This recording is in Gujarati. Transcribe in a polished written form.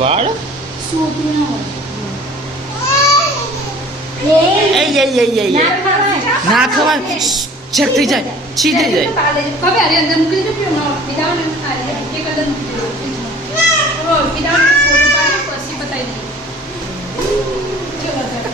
વાળ ના ખવાય ચેક થઈ જાય છી થઈ જાય હવે અરે અંદર મૂકી દીધું